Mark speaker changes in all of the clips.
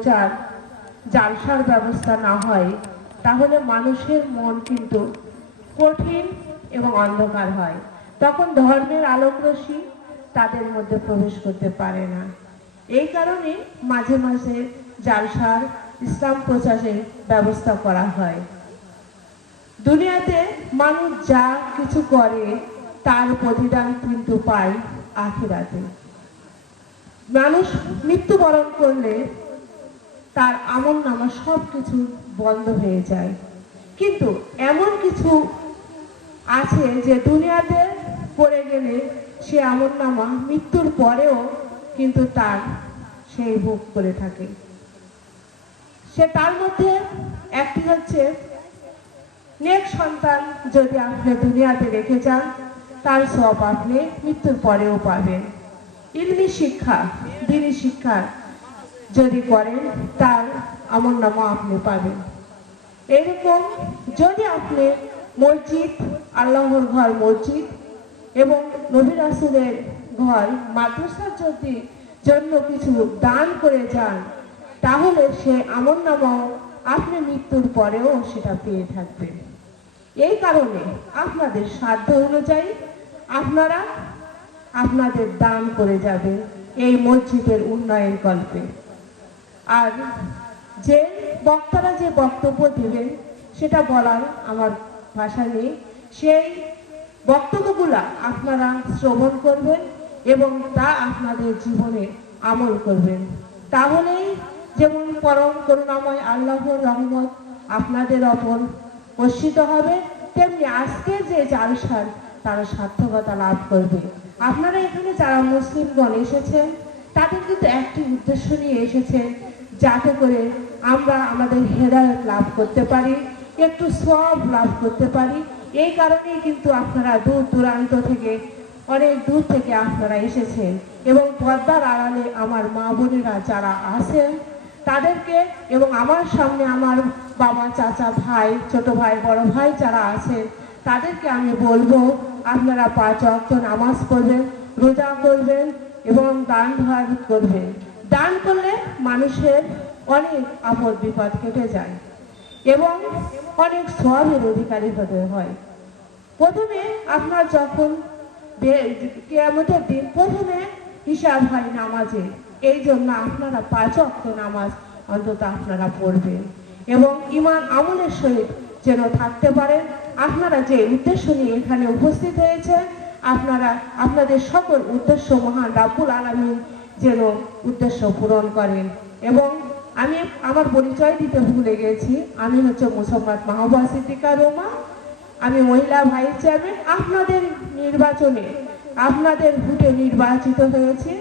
Speaker 1: প্রচার জালসার ব্যবস্থা না হয়, তাহলে মানুষের মন কিন্তু কঠিন এবং অন্ধকার হয়। তখন ধর্মের আলোকরশ্মি তাদের মধ্যে প্রবেশ করতে পারে না। এই কারণে মাঝে মাঝে জালসার ইসলাম প্রচারের ব্যবস্থা করা হয়। দুনিয়াতে মানুষ যা কিছু করে, তার প্রতিদান কিন্তু পায় আখিরাতে। মানুষ মৃত্যুবরণ করলে তার আমল নামা সব কিছু বন্ধ হয়ে যায়। কিন্তু এমন কিছু আছে যে দুনিয়াতে পড়ে গেলে সে আমল নামা মৃত্যুর পরেও কিন্তু তার সেই ভোগ করে থাকে। সে তার মধ্যে একটি হচ্ছে, নেক সন্তান যদি আপনি দুনিয়াতে রেখে যান, তার সব আপনি মৃত্যুর পরেও পাবেন। ইলমি শিক্ষা, দিনী শিক্ষা যদি করেন, তার আমল নামা আপনি পাবেন। এরকম যদি আপনি মসজিদ, আল্লাহর ঘর মসজিদ এবং নবী রাসুলের ঘর, মাদ্রাসার যদি জন্য কিছু দান করে যান, তাহলে সে আমল নামাও আপনি মৃত্যুর পরেও সেটা পেয়ে থাকবেন। এই কারণে আপনাদের সাধ্য অনুযায়ী আপনারা আপনাদের দান করে যাবেন এই মসজিদের উন্নয়ন কল্পে। আর যে বক্তারা যে বক্তব্য দেবেন, সেটা বলার আমার ভাষা নেই। সেই বক্তব্যগুলা আপনারা শ্রবণ করবেন এবং তা আপনাদের জীবনে আমল করবেন। তাহলেই যেমন পরম করুণাময় আল্লাহর রহমত আপনাদের ওপর বর্ষিত হবে, তেমনি আজকে যে জালসার তারা সার্থকতা লাভ করবে। আপনারা এখানে যারা মুসলিমগণ এসেছেন, তাদের কিন্তু একটি উদ্দেশ্য নিয়ে এসেছেন যাতে করে আমরা আমাদের হেদায়ত লাভ করতে পারি, একটু সব লাভ করতে পারি। এই কারণেই কিন্তু আপনারা দূর দূরান্ত থেকে, অনেক দূর থেকে আপনারা এসেছেন। এবং পর্দার আড়ালে আমার মা বোনেরা যারা আছেন, তাদেরকে এবং আমার সামনে আমার বাবা, চাচা, ভাই, ছোট ভাই, বড় ভাই যারা আছেন, তাদেরকে আমি বলব, আপনারা পাঁচ অক্ট নামাজ পড়বেন, রোজা করবেন এবং দান ধার করবেন। দান করলে মানুষের অনেক আপদ বিপদ কেটে যায় এবং অনেক সবের অধিকারী হতে হয়। প্রথমে আপনার যখন কেয়ামতের দিন প্রথমে হিসাব হয় নামাজে, এই জন্য আপনারা পাঁচ অক্ট নামাজ অন্তত আপনারা পড়বেন এবং ইমান আমলের সহিত যেন থাকতে পারেন। আপনারা যে উদ্দেশ্য নিয়ে এখানে উপস্থিত হয়েছেন, আপনারা আপনাদের সকল উদ্দেশ্য মহান রাব্বুল আলমী যেন উদ্দেশ্য পূরণ করেন। এবং আমি আমার পরিচয় দিতে ভুলে গেছি। আমি হচ্ছে মুসম্মদ মাহবুবা সিদ্দিকা রোমা। আমি মহিলা ভাইস চেয়ারম্যান। আপনাদের নির্বাচনে আপনাদের ভোটে নির্বাচিত হয়েছে,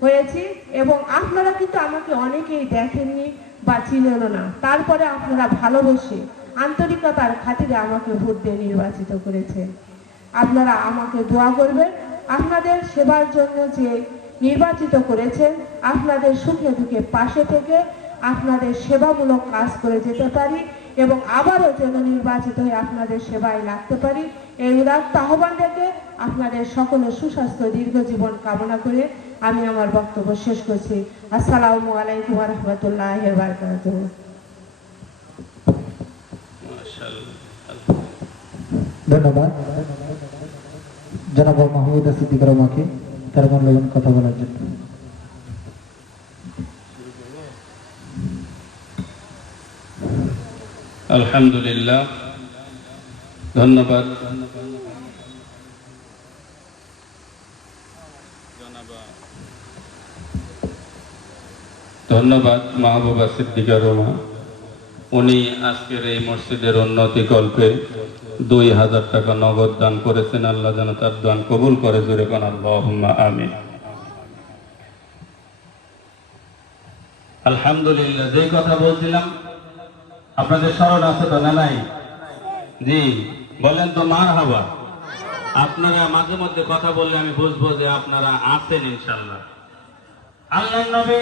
Speaker 1: হয়েছি। এবং আপনারা কিন্তু আমাকে অনেকেই দেখেননি বা চিনেন না। তারপরে আপনারা ভালোবেসে আন্তরিকতার খাতিরে আমাকে ভোট দিয়ে নির্বাচিত করেছেন। আপনারা আমাকে দোয়া করবেন। আপনাদের সেবার জন্য যে নির্বাচিত করেছেন আপনাদের সুখে দুঃখে পাশে থেকে আপনাদের সেবামূলক কাজ করে যেতে পারি এবং আবারও যেন নির্বাচিত হয়ে আপনাদের সেবায় লাগতে পারি। এই উদাত্ত আহ্বান রেখে আপনাদের সকলের সুস্বাস্থ্য, দীর্ঘ জীবন কামনা করে আমি আমার বক্তব্য শেষ করছি। আসসালামু আলাইকুম রহমতুল্লাহ।
Speaker 2: ধন্যবাদ। জনাব মাহমুদা সিদ্দিক রমাকে তার মূল্যবান কথা বলার জন্য।
Speaker 3: আলহামদুলিল্লাহ। ধন্যবাদ। ধন্যবাদ মাহবুবা সিদ্দিকা রোমা। উনি আজকের এই মসজিদের উন্নতি কল্পে দুই হাজার টাকা নগদ দান করেছেন। আল্লাহ যেন তার দান কবুল করে। জুড়ে কোন আল্লাহ আমিন। আলহামদুলিল্লাহ, যেই কথা বলছিলাম, আপনাদের স্মরণ আছে তো না নাই? জি, বলেন তো মার হাবা আপনারা মাঝে মধ্যে কথা বললে আমি বুঝব যে আপনারা আছেন ইনশাল্লাহ আল্লাহ নবী